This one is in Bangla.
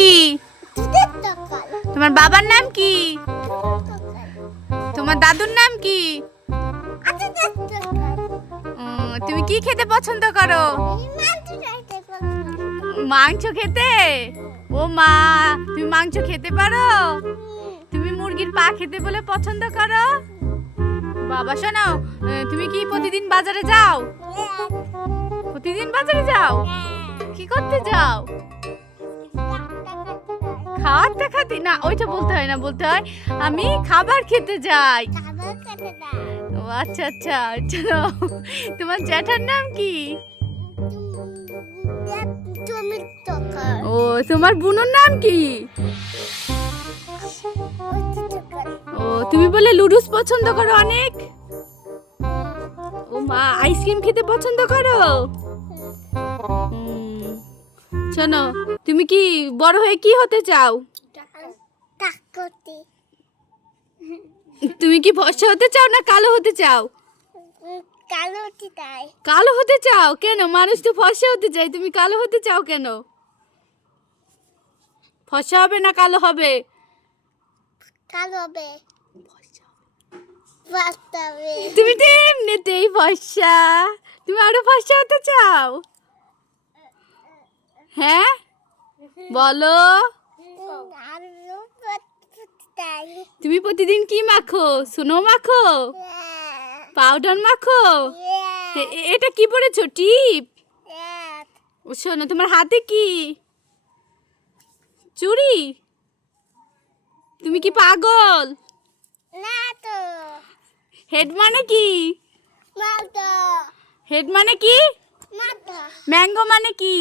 কি? তোমার বাবার নাম কি? তোমার দাদুর নাম কি? তুমি কি খেতে পছন্দ করো? মাংস খেতে? ও মা, তুমি মাংস খেতে পারো? তুমি মুরগির পা খেতে বলে পছন্দ করো? বাবা শোনো, তুমি কি প্রতিদিন বাজারে যাও? প্রতিদিন বাজারে যাও? কি করতে যাও? খাবার দেখাতে? না, ওইটা বলতে হয় না, বলতে হয় আমি খাবার খেতে যাই। ও আচ্ছা আচ্ছা, চলো। তোমার জ্যাঠার নাম কি? ও, তোমার বোনের নাম কি? ও, তুমি বলে লুডুস পছন্দ করো অনেক? ও মা, আইসক্রিম খেতে পছন্দ করো? শোনো, তুমি কি বড় হয়ে কি হতে চাও? তুমি কি ফর্সা হতে চাও না কালো হতে চাও? কালো হতে চাও কেন? মানুষ তো ফর্সা হতে চায়, তুমি কালো হতে চাও কেন? ফর্সা হবে না কালো হবে? তুমি তো এমনিতেই ফর্সা, তুমি আরো ফর্সা হতে চাও? হ্যাঁ বলো। তুমি প্রতিদিন কি মাখো? সুনো মাখো? পাউডার মাখো? এটা কি পরেছো? টিপ? শোনো, তোমার হাতে কি? চুড়ি? তুমি কি পাগল? হেড মানে কি? হেড মানে কি? ম্যাঙ্গো মানে কি?